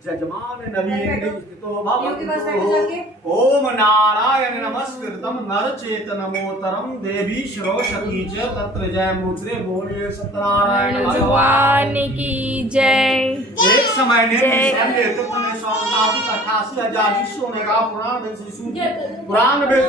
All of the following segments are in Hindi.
जजमान नवीन स्थितो भवतु। ओम नारायण नमस्कृतं नर चेत नमोतरम देवी शिरोषती च तत्र जय मुद्रे बोले सत्यनारायण भगवान की जय। एक समय ने नेतृत्व में 88,000 विश्वों ने कहा पुराण वेद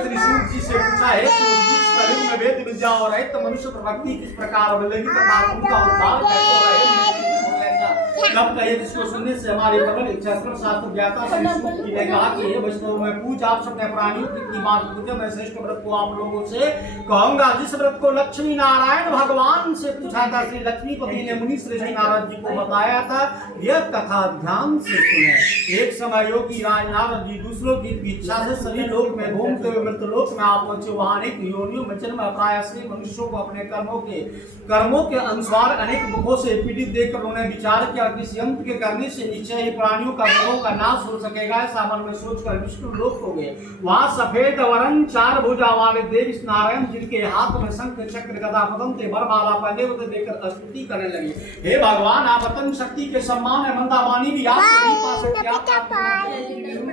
श्री सूत जी से पूछा है सूत जी इस कलयुग में वेद विद्या और रहित मनुष्य पर भक्ति किस प्रकार मिलेगी तथा उनका उद्धार कैसे होगा। तब कहे जिसको सुनने से हमारे प्रबल इच्छा शास्त्र ज्ञाता श्री सूत जी ने कहा कि वैष्णव में पूछ आप सबने प्राणियों की बात पूछे मैं श्रेष्ठ व्रत को आप लोगों से कहूंगा जिस व्रत को लक्ष्मी नारायण भगवान से पूछा था श्री लक्ष्मीपति ने मुनि श्रेष्ठ नारद जी को बताया था यह कथा ध्यान से सुने। एक समय योगी राज नारद जी दूसरों की इच्छा से सभी लोक में घूमते हुए मृतलोक में आप पहुंचे। वहां अनेक योनियों में जन्म अपाया से मनुष्यों को अपने कर्मों के अनुसार अनेक दुखों से पीड़ित देखकर उन्हें विचार किया किसी यंत्र के करने से निश्चय ही प्राणियों का मोह का नाश हो सकेगा। ऐसा मन में सोचकर विष्णु लोक हो गए। वहां सफेद वरण 4 भुजा वाले देव नारायण जिनके हाथ में शंख चक्र गदा पदम थे वरमाला पहने हुए देखकर स्तुति करने लगे। हे भगवान आप अतन शक्ति के सम्मान है मंदावानी भी आप नहीं पा सकते।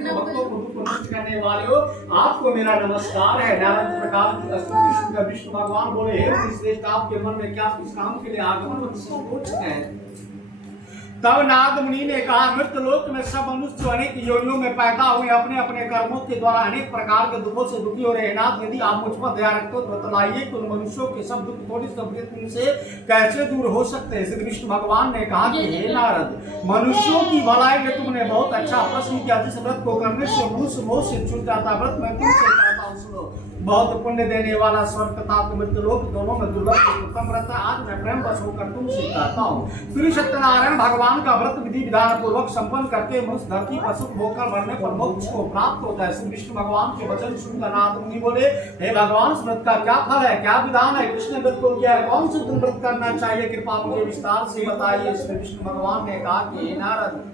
भक्तों को दुख नष्ट करने वाले हो आपको मेरा नमस्कार है। नारायण प्रकार की स्तुति सुनकर विष्णु भगवान बोले हे श्रेष्ठ आपके मन में क्या किस काम के लिए आगमन हो चुके हैं। तब नारद मुनि ने कहा मृत्यु लोक में सब मनुष्य जो अनेक योनियों में पैदा हुए अपने अपने कर्मों के द्वारा अनेक प्रकार के दुखों से दुखी हो रहे नाथ यदि आप मुझ पर दया रखते हो तो बतलाइए कि उन मनुष्यों के सब दुख थोड़ी सी से कैसे दूर हो सकते हैं। श्री विष्णु भगवान ने कहा कि हे नारद मनुष्यों की भलाई में तुमने बहुत अच्छा प्रश्न किया। जिस व्रत को करने से मनुष्य मोह से छूट जाता व्रत में तुमसे कहता हूं सुनो। बहुत पुण्य देने वाला स्वर्ग तथा मृत्यु लोक दोनों में दुर्लभ उत्तम व्रत है। आज मैं प्रेम वश होकर तुमसे कहता हूँ श्री सत्यनारायण भगवान का व्रत विधि विधान पूर्वक संपन्न करके मनुष्य धरती पर सुख भोगकर मरने पर मोक्ष को प्राप्त होता है। श्री विष्णु भगवान के वचन सुनकर नारद मुनि बोले हे भगवान इस व्रत का क्या फल है क्या विधान है किसने व्रत को किया है कौन से दिन व्रत करना चाहिए कृपा मुझे विस्तार से बताइए। श्री विष्णु भगवान ने कहा कि नारद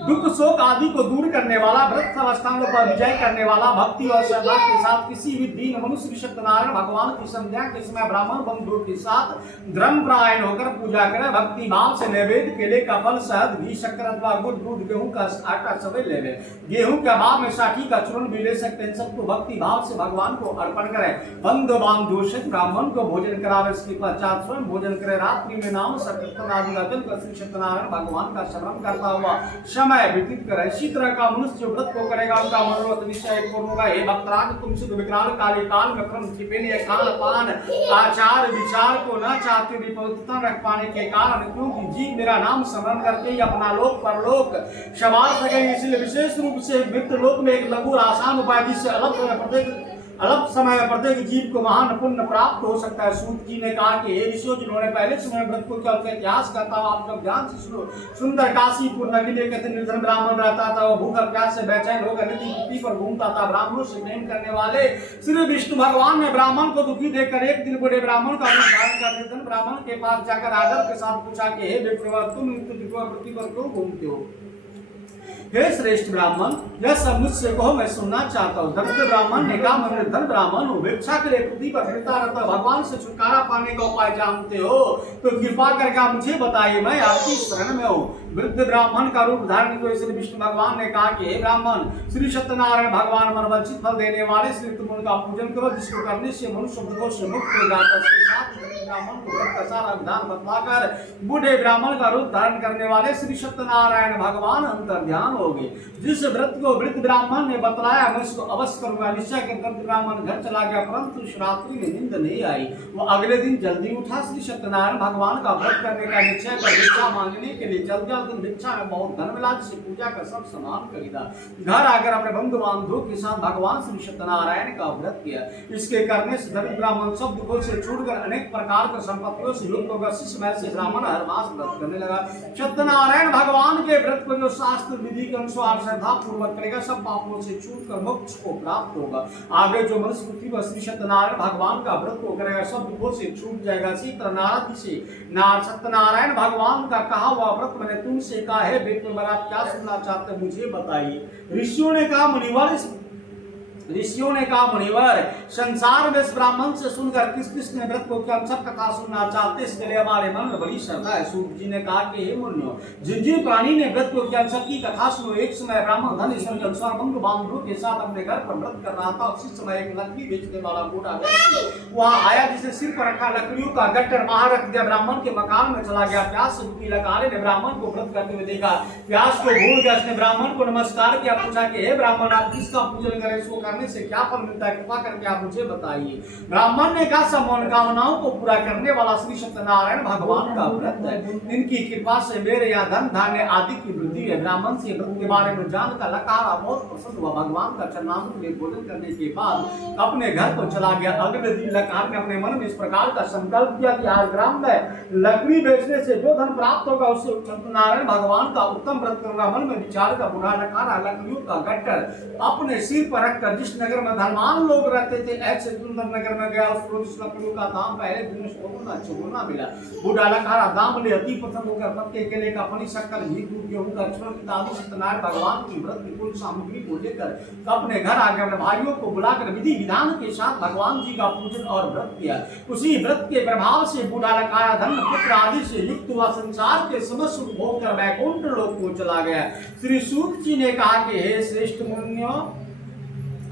दुख शोक आदि को दूर करने वाला व्रत सब स्थानों पर विजय करने वाला भक्ति और श्रद्धा के साथ किसी भी दीन मनुष्य सत्यनारायण भगवान की संध्या के समय ब्राह्मण बंधुओं के साथ धर्मपरायण होकर पूजा करे भक्ति भाव से नैवेद्य केले का फल शहद घी शक्कर अथवा गुड़ दूध गेहूं का आटा सभी ले ले। गेहूं के अभाव में साखी का चूर्ण भी ले सकते हैं। सबको भक्ति भाव से भगवान को अर्पण करे। बंधु बांधव ब्राह्मण को भोजन करावे इसके पश्चात स्वयं भोजन करे। रात्रि में नाम संकीर्तन आदि रचन कर श्री सत्यनारायण भगवान का स्मरण करता हुआ समय व्यतीत करे। इसी तरह का मनुष्य जो व्रत को करेगा उनका मनोरथ निश्चय पूर्ण होगा। हे भक्तराज तुम शुद्ध विकराल काले काल में क्रम छिपे खान पान आचार विचार को न चाहते हुए पवित्रता रख पाने के कारण क्योंकि जीव मेरा नाम स्मरण करके ही अपना लोक परलोक संवार सके। इसलिए विशेष रूप से मृत्यु लोक में एक लघु आसान उपाय जिससे अल्प समय में प्रत्येक जीव को महान पुण्य प्राप्त हो सकता है। सूत जी ने कहा कि हे ऋषियों जिन्होंने पहले समय व्रत को किया उनका इतिहास कहता हूँ आप लोग ध्यान से सुनो। सुंदर काशीपुर नगरी कहते निर्धन ब्राह्मण रहता था वो भूखा प्यास से बेचैन होकर नदी पृथ्वी पर घूमता था। ब्राह्मणों से प्रेम करने वाले श्री विष्णु भगवान ने ब्राह्मण को दुखी देखकर एक दिन बूढ़े ब्राह्मण का रूप धारण कर निर्धन ब्राह्मण के पास जाकर आदर के साथ पूछा कि हे विप्रवर तुम पृथ्वी पर क्यों घूमते हो। हे श्रेष्ठ ब्राह्मण यह सब मुझसे कहो मैं सुनना चाहता हूँ। दरिद्र ब्राह्मण ने कहा मैं निर्धन ब्राह्मण हूँ भिक्षा के लिए पृथ्वी पर फिरता रहता भगवान से छुटकारा पाने का उपाय जानते हो तो कृपा करके आप मुझे बताइए मैं आपकी शरण में हूँ। वृद्ध ब्राह्मण का रूप धारण किए श्री विष्णु भगवान ने कहा कि हे ब्राह्मण श्री सत्यनारायण भगवान मनवंचित फल देने वाले श्री तुम का पूजन करो जिसको करने से मनुष्य दुखों से मुक्त हो जाता है। ब्राह्मण को व्रत का सारा विधान बतलाकर बूढ़े ब्राह्मण का रूप धारण करने वाले श्री सत्यनारायण भगवान अंतर ध्यान हो गए। जिस व्रत को वृद्ध ब्राह्मण ने बतलाया मैं उसको अवश्य करूंगा। निश्चय कर ब्राह्मण घर चला गया परंतु शिवरात्रि में नींद नहीं आई। वो अगले दिन जल्दी उठा श्री सत्यनारायण भगवान का व्रत करने का निश्चय कर भिक्षा मांगने के लिए चल गया। दिन भिक्षा में बहुत धन मिला जिसे पूजा का सब सामान खरीदा। घर आकर अपने बंधु बांधवों के साथ भगवान श्री सत्यनारायण का व्रत किया। इसके करने से दरिद्र ब्राह्मण सब दुखों से छूटकर अनेक प्रकार के संपत्तियों से युक्त होगा। शिष्य से ब्राह्मण हर मास व्रत करने लगा। सत्यनारायण भगवान के व्रत को जो शास्त्र विधि के अनुसार श्रद्धा पूर्वक करेगा सब पापों से छूटकर मोक्ष को प्राप्त होगा। आगे जो मनुष्य पृथ्वी पर श्री सत्यनारायण भगवान का व्रत को करेगा सब दुखों से छूट जाएगा। इसी तरह नारद जी से सत्यनारायण भगवान का कहा हुआ व्रत मैंने तुमसे कहा है बेटे आप क्या सुनना चाहते मुझे बताइए। ऋषियों ने कहा मुनिवर ऋषियों ने कहा मुनिवर, संसार में इस ब्राह्मण से सुनकर किस किस ने व्रत को किया, हम सब कथा सुनना चाहते, इसके लिए हमारे मन में बड़ी श्रद्धा है। सूत जी ने कहा कि हे मुनियों, जिन जिन प्राणी ने व्रत को किया सबकी कथा सुनो। एक समय ब्राह्मण धन ईश्वर मंग बांधवों के साथ अपने घर पर व्रत कर रहा था। उसी समय एक लकड़ी बेचने वाला बूढ़ा व्यक्ति वहां आया, जिसे सिर पर रखा लकड़ियों का गट्टर बाहर रख दिया, ब्राह्मण के मकान में चला गया। प्यास से भूखी लकारे ने ब्राह्मण को व्रत करते हुए देखा, प्यास को भूल गया। उसने ब्राह्मण को नमस्कार किया, पूछा कि हे ब्राह्मण, आप किसका पूजन करें, इसको करने से क्या फल मिलता है, कृपा करके आप मुझे बताइए। ब्राह्मण ने कहा, सब मनोकामनाओं को पूरा करने वाला श्री सत्यनारायण भगवान का व्रत है। इनकी कृपा से मेरे यहाँ धन धान्य आदि की वृद्धि है। ब्राह्मण से व्रत के बारे में जानकर लकारा बहुत प्रसन्न हुआ। भगवान का चरणामृत में भोजन करने के बाद अपने घर को चला गया। अगले दिन लकार ने अपने मन में इस प्रकार का संकल्प किया कि आज ग्राम में लकड़ी बेचने से जो धन प्राप्त होगा उससे सत्यनारायण भगवान का उत्तम व्रत करूंगा। मन में विचार का बुरा लकारा लकड़ियों का गट्टर अपने सिर पर रखकर जिस नगर में धनवान लोग रहते थे ऐसे सुंदर नगर में गया। उस रोज लकड़ियों का दाम पहले दिन में चौगुना मिला। बूढ़ा लकारा दाम ले अति प्रसन्न होकर पत्ते केले का फली शक्कर घी दूध गेहूं का चूर्ण इत्यादि सत्यनारायण भगवान की व्रत की कुल सामग्री को लेकर अपने घर आ गए। अपने भाइयों को बुलाकर विधि विधान के साथ भगवान जी का पूजन और व्रत किया। उसी व्रत के प्रभाव से बूढ़ा लकारा धन पुत्र आदि से युक्त हुआ, संसार के समस्त सुख भोग कर वैकुंठ लोक को चला गया। श्री सूत जी ने कहा कि हे श्रेष्ठ मुनियों,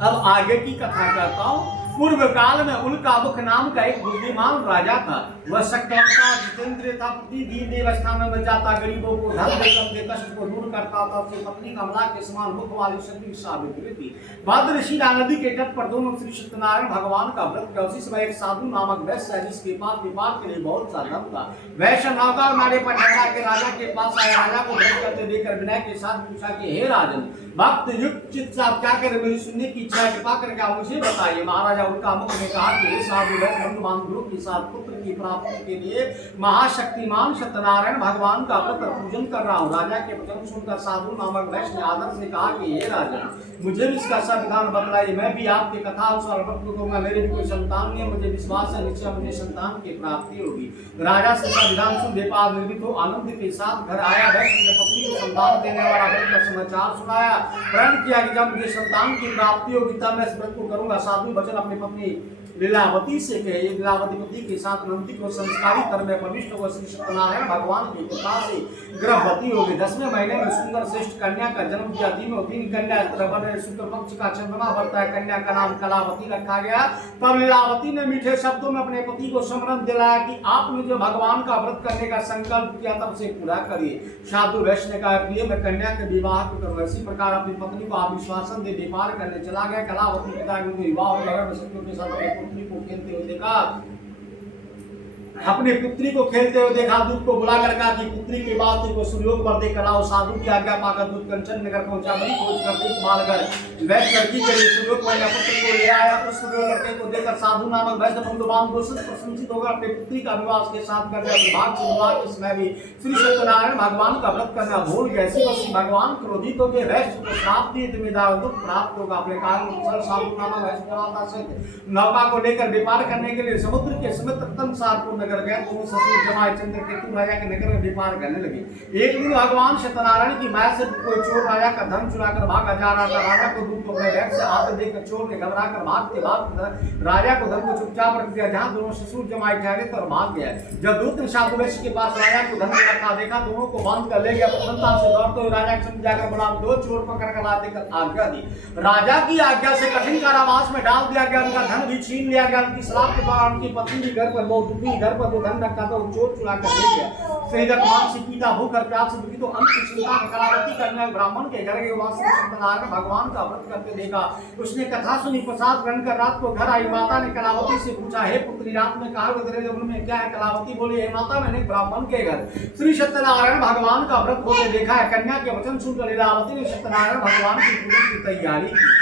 अब आगे की कथा कहता हूँ। पूर्व काल में उल्कामुख नाम का एक बुद्धिमान राजा था। वह शक्तिवंता जितेंद्रिय था। प्रतिदिन देवस्थानों में जाता, गरीबों को धन देकर उनके कष्ट को दूर करता था। उसकी पत्नी कमला के समान मुख वाली शक्ति सावित्री थी। भद्रशिला नदी के तट पर दोनों श्री सत्यनारायण भगवान का व्रत किया। उसी समय एक साधु नामक वैश्य है, जिसके पास व्यापार के लिए बहुत सा धन था। वैश्य नौका मारे पर ठहरा के राजा के पास आया। राजा को व्रत करते देखकर विनय के साथ पूछा कि हे राजन, भक्त युक्त चित्त से आप क्या करें, मेरी सुनने की इच्छा है, कृपा करके आप मुझे बताइए। महाराजा उनका मुख ने कहा कि साधु बंधु बांधवों के साथ पुत्र की प्राप्ति के लिए महाशक्तिमान सत्यनारायण भगवान का व्रत पूजन कर रहा हूँ। राजा के वचन सुनकर साधु नामक वैश्य ने आदर से कहा कि हे राजन, मुझे भी इसका सब विधान बतलाइए, मैं भी आपकी कथा अनुसार व्रत करूंगा। मेरे भी कोई संतान नहीं है, मुझे विश्वास है निश्चय मुझे संतान की प्राप्ति होगी। राजा से सब विधान सुन व्यापार निर्मित हो आनंद के साथ घर आया। वैश्य ने पत्नी को संतान देने वाला व्रत का समाचार सुनाया। प्रण किया कि जब मुझे संतान की प्राप्ति होगी तब मैं इस व्रत को करूंगा। साधु वचन अपनी पत्नी लीलावती से कहे। लीलावती पति के साथ नंदी को संस्कारी कर्म में प्रविष्ट हुआ। श्री सत्यनारायण भगवान की कृपा से गर्भवती हो गई। 10वें महीने में सुंदर श्रेष्ठ कन्या का जन्म दिया। तीनों दिन कन्या इस तरह बने। शुक्ल पक्ष का चंद्रमा बढ़ता है। कन्या का नाम कलावती रखा गया। तब लीलावती ने मीठे शब्दों में अपने पति को स्मरण दिलाया कि आपने जो भगवान का व्रत करने का संकल्प किया तब उसे पूरा करिए। साधु वैश्य ने कहा, प्रिय मैं कन्या के विवाह को करूंगा। इसी प्रकार अपनी पत्नी को आश्वासन दे व्यापार करने चला गया। कलावती पिता के विवाह हो गया। के साथ पुत्री को खेलते हुए देखा। अपनी पुत्री को खेलते हुए देखा। दूत को बुलाकर कहा कि पुत्री के वास्ते को सुयोग पर देकर लाओ। साधु की आज्ञा पाकर दूत कंचन नगर पहुंचा। बड़ी खोज कर देखभाल कर वैश्य लड़की के लिए सुयोग पर पुत्र को ले आया। उस सुयोग लड़के को देखकर साधु नामक वैश्य बंधु बांधव प्रशंसित होकर अपनी पुत्री का विवाह के साथ कर दिया। विभाग से विवाह के समय भी श्री सत्यनारायण भगवान का व्रत करना भूल गए। इसी भगवान क्रोधित हो गए। वैश्य को श्राप दिए, जिम्मेदार दुख प्राप्त होगा। अपने कारण साधु नामक वैश्य नौका को लेकर व्यापार करने के लिए समुद्र के समुद्र तंसारपुर नगर गए। दोनों ससुर जमाए चंद्रकेतु राजा के नगर में व्यापार करने लगे। एक दिन भगवान सत्यनारायण की माया से कोई चोर राजा का धन चुराकर भागा जा रहा था। राजा को दूत को अपने बैग से आते देखकर चोर ने घबराकर भागते भागते राजा को धन को चुपचाप रख दिया। जहां दोनों ससुर जमाए ठहरे तो भाग गया। जब दूत ने साधु वैश्य के पास राजा को धन रखा देखा, दोनों को बांध कर ले गया। प्रसन्नता से दौड़ते हुए राजा के सामने जाकर बोला, दो चोर पकड़ कर ला देकर आज्ञा दी। राजा की आज्ञा से कठिन कारावास में डाल दिया गया। उनका धन भी छीन लिया गया। उनकी श्राप के दौरान उनकी पत्नी भी घर पर बहुत दुखी। घर पर धन रखा था वो चोर चुरा कर ले गया। श्रीदत्त मानसी पीता भूख और प्यास से दुखी तो अंत की चिंता में कलावती कन्या ब्राह्मण के घर गए। वहां श्री सत्यनारायण भगवान का व्रत करते देखा। उसने कथा सुनी। प्रसाद ग्रहण कर रात को घर आई। माता ने कलावती से पूछा, हे पुत्री, रात में कहा तेरे जन्म में क्या है? कलावती बोली, हे माता, मैंने ब्राह्मण के घर श्री सत्यनारायण भगवान का व्रत होते देखा है। कन्या के वचन सुनकर लीलावती ने सत्यनारायण भगवान की पूजन की तैयारी की।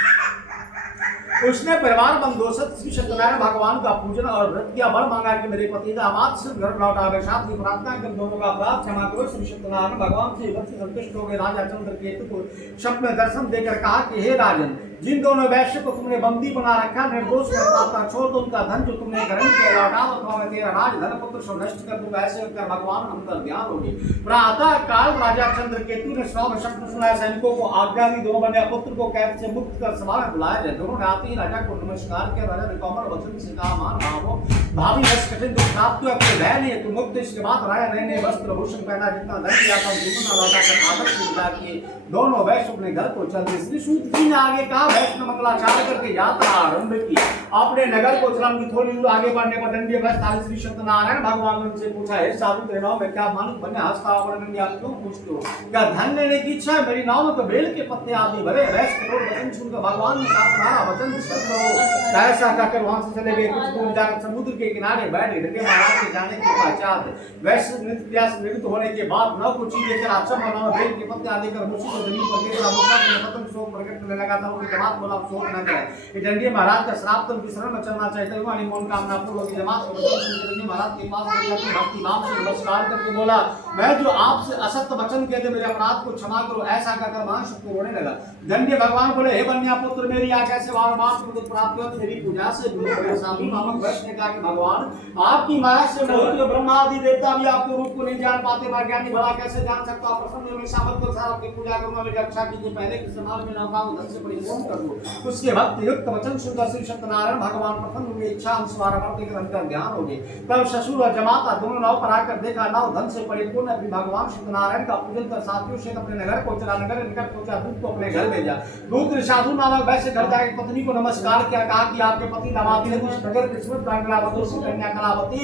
उसने परिवार बंधुओं से श्री सत्यनारायण भगवान का पूजन और व्रत किया। वर मांगा कि मेरे पति दामाद से घर लौट आवे। साथ ही प्रार्थना कर दोनों का अपराध क्षमा करो। श्री सत्यनारायण भगवान से व्रत से संतुष्ट हो गए। राजा चंद्रकेतु को स्वप्न में दर्शन देकर कहा कि हे राजन, जिन दोनों वैश्य को तुमने बंदी बना रखा, निर्दोष करता छोड़ दो। उनका धन जो तुमने ग्रहण किया लौटा दो, तो मैं तेरा राज धन पुत्र सब नष्ट कर दूंगा। ऐसे होकर भगवान अंतर ध्यान होगी। प्रातः काल राजा चंद्रकेतु ने स्वप्न स्वप्न सुनाया। सैनिकों को आज्ञा दी, दोनों बने पुत्र को कैद से मुक्त कर सभा में बुलाया जाए। दोनों ने आते ही राजा को नमस्कार किया। राजा ने कोमल वचन से कहा, मान भावो भावी बस कठिन दुख प्राप्त हुआ, अपने भय नहीं तो मुक्त। इसके बाद राजा नए नए वस्त्र भूषण पहना, जितना धन दिया था उतना लौटा कर आदर से विदा किए। दोनों वैश्य अपने घर को चल दिए। श्री सूत जी ने आगे कहा, वैष्णव मंगलाचार करके यात्रा आरंभ की। अपने नगर को चला की थोड़ी दूर आगे बढ़ने पर दंडी अवस्था श्री सत्यनारायण भगवान ने उनसे पूछा, हे साधु तेरे नाव में क्या मालिक बने हंसता वर्णन आप क्यों पूछते हो? क्या धन लेने की इच्छा है? मेरी नाव में तो बेल के पत्ते आदि भरे। वैश्य करोड़ वचन सुनकर भगवान ने कहा, तुम्हारा वचन सत्य हो। ऐसा कहकर वहां से चले गए। कुछ दूर जाकर समुद्र के किनारे बैठे। ढके महाराज के जाने के पश्चात वैश्य नृत्य प्यास निवृत्त होने के बाद नव को चीज लेकर आश्रम बनाओ, बेल के पत्ते आदि कर मुझे को जमीन पर गिरा। मुझे पतन शोक प्रकट करने लगा था। उनके जमात बोला, शोक न करे। ये दंडी महाराज का श्राप तो उनकी शरण में चलना चाहिए। वाली मनोकामना पूर्ण होगी। जमात को दंडी महाराज के पास गया, भक्ति भाव से नमस्कार करके बोला, मैं जो आपसे असत्य वचन कहते मेरे अपराध को क्षमा करो। ऐसा कहकर महाशक्ति को रोने लगा। दंडी भगवान बोले, हे बन्या पुत्र, मेरी आज्ञा से बार-बार तुमको प्राप्त हुआ, मेरी पूजा से दूर हो। साधु नामक वैश्य ने कहा कि भगवान आपकी माया से मोहित ब्रह्मा आदि देवता भी आपको रूप को नहीं जान पाते। वैज्ञानिक भला कैसे जान सकता? प्रसन्न में सामत को सारा आपकी पूजा करूंगा, मेरी रक्षा कीजिए। पहले के समाज में नौका धन से परिपूर्ण कर दो। उसके भक्ति युक्त वचन सुनकर श्री सत्यनारायण भगवान प्रसन्न हुए। इच्छा अनुसार वर्त के अंतर ध्यान हो गए। तब ससुर और जमाता दोनों नाव पर आकर देखा, नाव धन से परिपूर्ण। अपने भगवान सत्यनारायण का पूजन कर साथियों से अपने नगर को चला। नगर निकट पहुंचा, दूत को अपने घर भेजा। दूत ने साधु नामक वैश्य घर जाकर पत्नी को नमस्कार किया। कहा कि आपके पति दामादी ने उस नगर के सुंदर कलावती से कन्या कलावती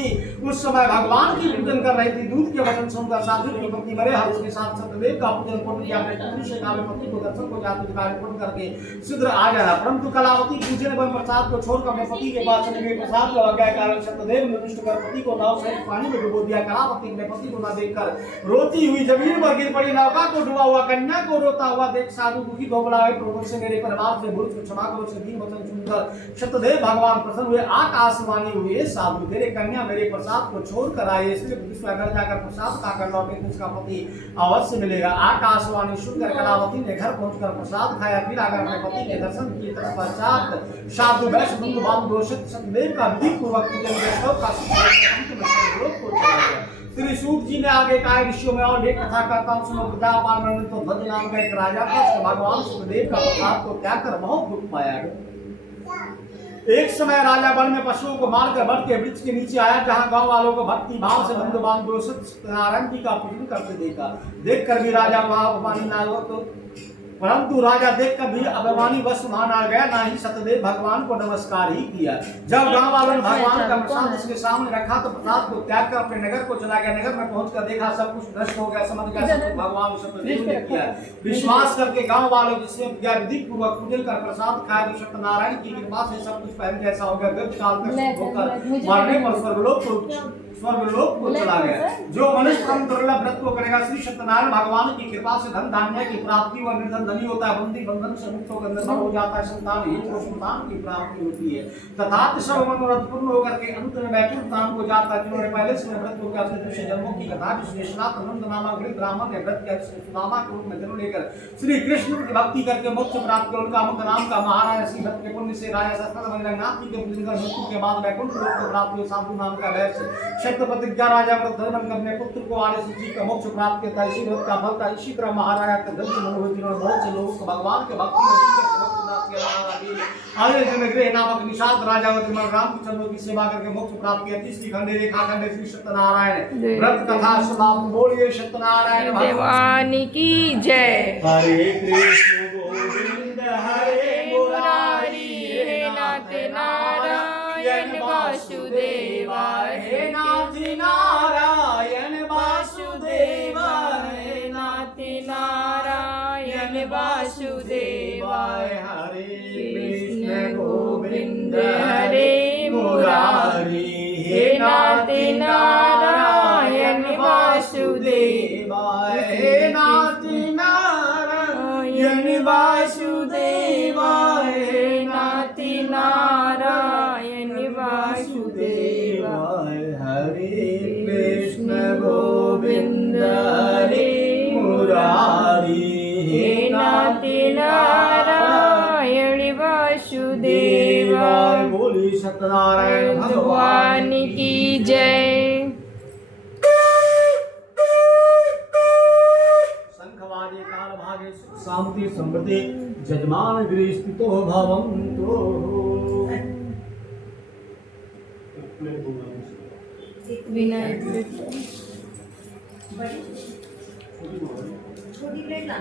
उस समय भगवान की पूजन कर रही थी। दूत के वचन सुनकर साधु की पत्नी बड़े हर्ष के साथ सत्यदेव का पूजन पूर्ण किया। अपने पत्नी से कहा, पति को दर्शन को जाते कार्य पूर्ण करके शीघ्र आ जाना। परंतु कलावती पूजन एवं प्रसाद को छोड़कर अपने पति के पास चले गए। प्रसाद को आज्ञा कारण सत्यदेव ने दुष्ट कर पति को नाव सहित पानी में डुबो दिया। कलावती अपने पति को न देखकर रोती हुई जमीन पर गिर पड़ी। नौका को डूबा हुआ कन्या को रोता हुआ देख साधु दुखी बोला, प्रभु से मेरे परिवार से भूल क्षमा करो। से दीन वचन सुनकर सत्यदेव भगवान प्रसन्न हुए। आकाशवाणी हुई, साधु तेरे कन्या मेरे प्रसाद को छोड़कर आए, इसलिए दूसरा घर जाकर प्रसाद खाकर लौटे तो उसका पति अवश्य मिलेगा। आकाशवाणी सुनकर कलावती ने घर पहुंचकर प्रसाद खाया। फिर आकर अपने पति के दर्शन किए। तत्पश्चात साधु वैश्य बंधु बांधव दोषित सत्यदेव का विधि पूर्वक पूजन वैष्णव का श्री सूत जी ने आगे कहा, ऋषियों में और एक कथा करता हूं, सुनो। प्रजापाल में तो ध्वज नाम का एक राजा था। भगवान सत्यदेव का प्रसाद को त्याग कर बहुत दुख पाया। एक समय राजा वन में पशुओं को मारकर वट के वृक्ष के नीचे आया, जहां गांव वालों को भक्ति भाव से बंधु बांधव सत्यनारायण जी का पूजन करते देखा। देखकर भी राजा वहां अपमानी ना हो तो परंतु राजा देखकर भी अभिमानी वश वहां आ गया, ना ही सत्यदेव भगवान को नमस्कार ही किया। जब गांव वालों ने भगवान का प्रसाद इसके सामने रखा तो प्रसाद को त्याग कर अपने नगर को चला गया। नगर में पहुंचकर देखा सब कुछ नष्ट हो गया। समझ गया सब भगवान सत्यदेव ने किया। विश्वास करके गांव वालों जिससे विधि पूर्वक पूजन कर प्रसाद खाया तो सत्यनारायण की कृपा से सब कुछ पहले जैसा हो गया। गर्भ काल में होकर मरने पर स्वर्गलोक को चला गया। जो मनुष्य हम दुर्लभ व्रत को करेगा, श्री सत्यनारायण भगवान की कृपा से धन धान्य की प्राप्ति और निर्धन धनी होता है। बंदी बंधन से मुक्त होकर निर्भर हो जाता है। संतानहीन को संतान की प्राप्ति होती है। तथा सब मनोरथ पूर्ण होकर के अंत में वैकुंठ धाम को जाता है। जिन्होंने पहले से व्रत को किया, अपने दूसरे जन्मों की कथा विश्लेषणा नंद नामक गृह ब्राह्मण ने व्रत किया। सुदामा के रूप में जन्म लेकर श्री कृष्ण की भक्ति करके मोक्ष प्राप्त कर उनका मुक्त नाम का महाराज श्री भक्त के पुण्य से राजा सत्यनारायण जी के पूजन कर मृत्यु के बाद वैकुंठ लोक को प्राप्त हुए। साधु नाम का वैश्य सत्यपति राजा धर्म अपने पुत्र को आने से जी का मोक्ष प्राप्त किया था। इसी व्रत का फल था। इसी तरह महाराजा के धर्म मनोहर जिन्होंने बहुत से लोगों को भगवान के भक्ति में आगे गृह नामक निषाद राजा रामचंद्र की सेवा करके मोक्ष प्राप्त किया। तीसरी खंडे रेखा खंडे श्री सत्यनारायण व्रत कथा समाप्त। बोलिए सत्यनारायण भगवान की जय। हरे कृष्ण गोविंद हरे मुरारी, हे नाथ नारायण वासुदेवा, हे नाथ नारायण वासुदेवा, हे नाथ नारायण वासुदेवा। हरे कृष्ण गोविंद हरे मुरारी, हे नाथ नारायण वासुदेवा, हे नाथ नारायण वासुदेवा, हे नाथ नारायण वासुदेवा। हरे कृष्ण गोविंद हरे मुरारी, हे नाथ नारायण वासुदेवा। बोली सत्यनारायण भगवान की जय। शंखवादी काल भागे सुख शांति समृद्धि जजमान गृह स्थितो भवन्तु। विनायक छोटी प्लेट ला।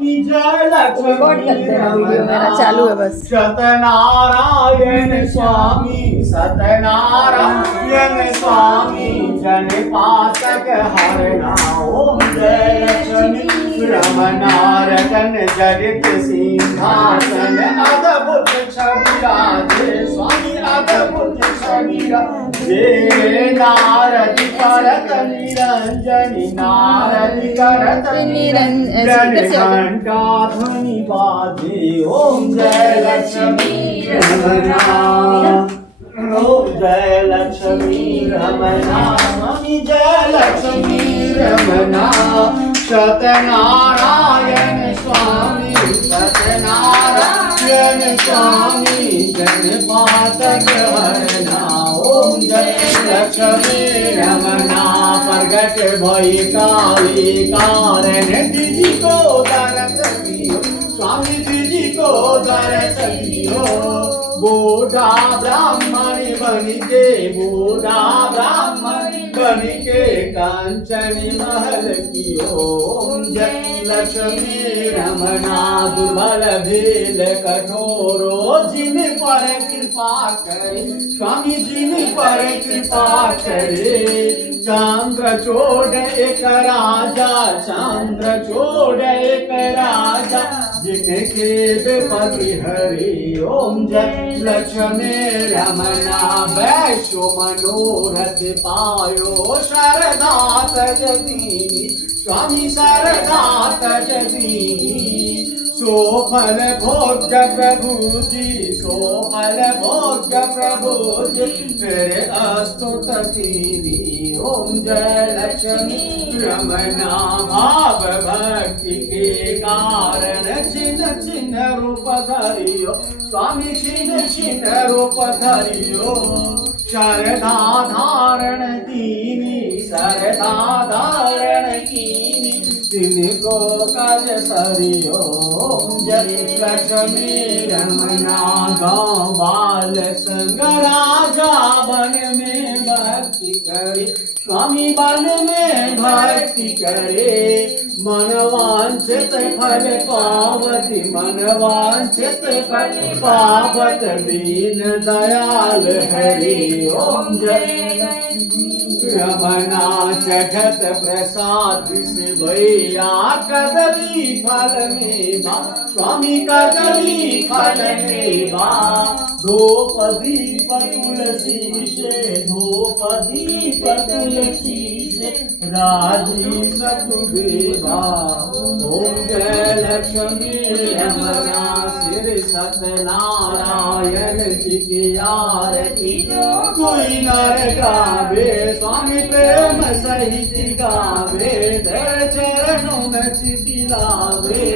रिकॉर्ड करते हैं वीडियो मेरा चालू है बस। सत्यनारायण स्वामी सत्यनारायण स्वामी जन पातक हरना। ओम जय लक्ष्मी रमनारदन जडित सिंहासन अद्भुत छवि राधे स्वामी अद्भुत छवि राधे। नारद करत निरंजनी नारद करत निरंजन घंटा ध्वनि बाजे। ओम जय लक्ष्मी रमना ओम जय लक्ष्मी रमना स्वामी जय लक्ष्मी रमना। सत्यनारायण स्वामी सत्यनारायण स्वामी जन पातक हरना। ओम जय लक्ष्मी रमना। प्रगट भई काली कारण दीदी को दरस दियो स्वामी दीदी को दरस दियो। बूढ़ा ब्राह्मण बन के बूढ़ा ब्राह्मण बन के कांचन महल कियो। ओम जय लक्ष्मी रमना। दुर्बल भील कठोरो जिन पर कृपा करे स्वामी जिन पर कृपा करे। चंद्र चोड़ एक राजा चंद्र चोड़ एक राजा जिनके विपति हरि। ओम जय लक्ष्मी रमना। वैश्यो मनोरथ पायो शरदा तजदीनी स्वामी शरदा तजदीनी। सो फल भोग्य प्रभु जी सो फल भोग्य प्रभु जी मेरे अस्तुत कीनी। ओम जय लक्ष्मी रमना। भाव भक्ति के कारण छिन्न छिन्न रूप धरियो स्वामी छिन्न छिन्न रूप धरियो। शरदा धारण कीनी शरदा धारण कीनी तिनको काज सरियो। ओम जय लक्ष्मी रमना। गाँव बाल संग राजा बन में भक्ति करे स्वामी बन में भक्ति करे। मन वांछित फल पावती मन वांछित फल पावत दीन दयाल हरि। ओम जय रमना। चखत प्रसाद से भैया कदली फल मेवा स्वामी कदली फल मेवा। धूप दीप तुलसी से धूप दीप तुलसी से राजी सतुदेवा। ओम जय लक्ष्मी रमना। श्री सत्यनारायण की आरती कोई नर गावे स्वामी प्रेम सहित गावे। तेरे चरणों में चिति लावे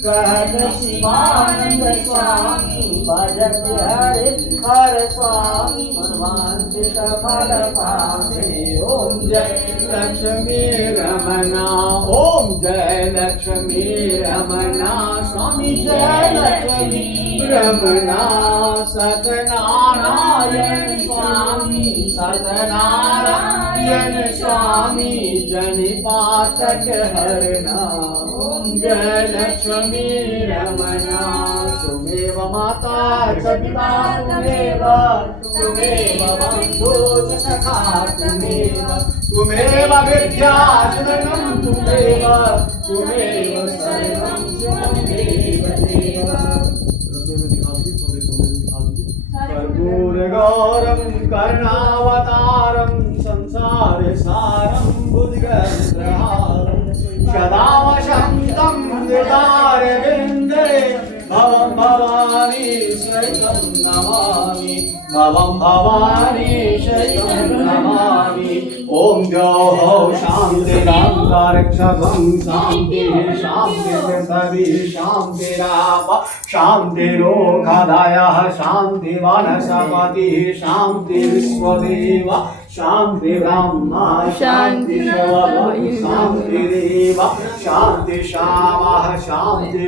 कहत शिवानंद स्वामी भजत हरे हर स्वामी मनवांछित फल पावे। ओम जय लक्ष्मी रमना। ओम जय लक्ष्मी रमना स्वामी जय लक्ष्मी रमना। सत्यनारायण स्वामी सत्यनारायण स्वामी जन पातक हरना। ओम जय लक्ष्मी रमना। तुमेव माता च पिता तुमेव तुमेव बन्धु च सखा तुमेव विद्या जननं तुमेव तुमेव सर्वं त्वमेव देव। कर्पूरगौरं कर्णावतारं संसार सारं बुद्धिगन्धहारं सदा वसन्तं हृदयारविन्दे भवं भवानी सहितं नमामि भवं भवानी सहितं नमामि। ओम द्यौः शान्तिरन्तरिक्षं शान्तिः शान्तिर्पृथिवी शान्तिराप शान्तिरोगधयः शान्तिवनस्पतिः शान्तिर्विश्वदेव शांति ब्रह्मा शांति शांति देव शांति श्यामः शांति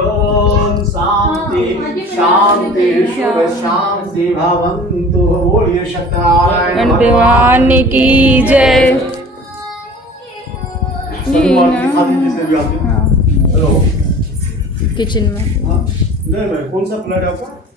ओम शांति शांति शुभ शांति भवन्तु। बोलिए सत्यनारायण भगवान की जय। हेलो किचन में नहीं भाई, कौन सा फ्लैट है आपका?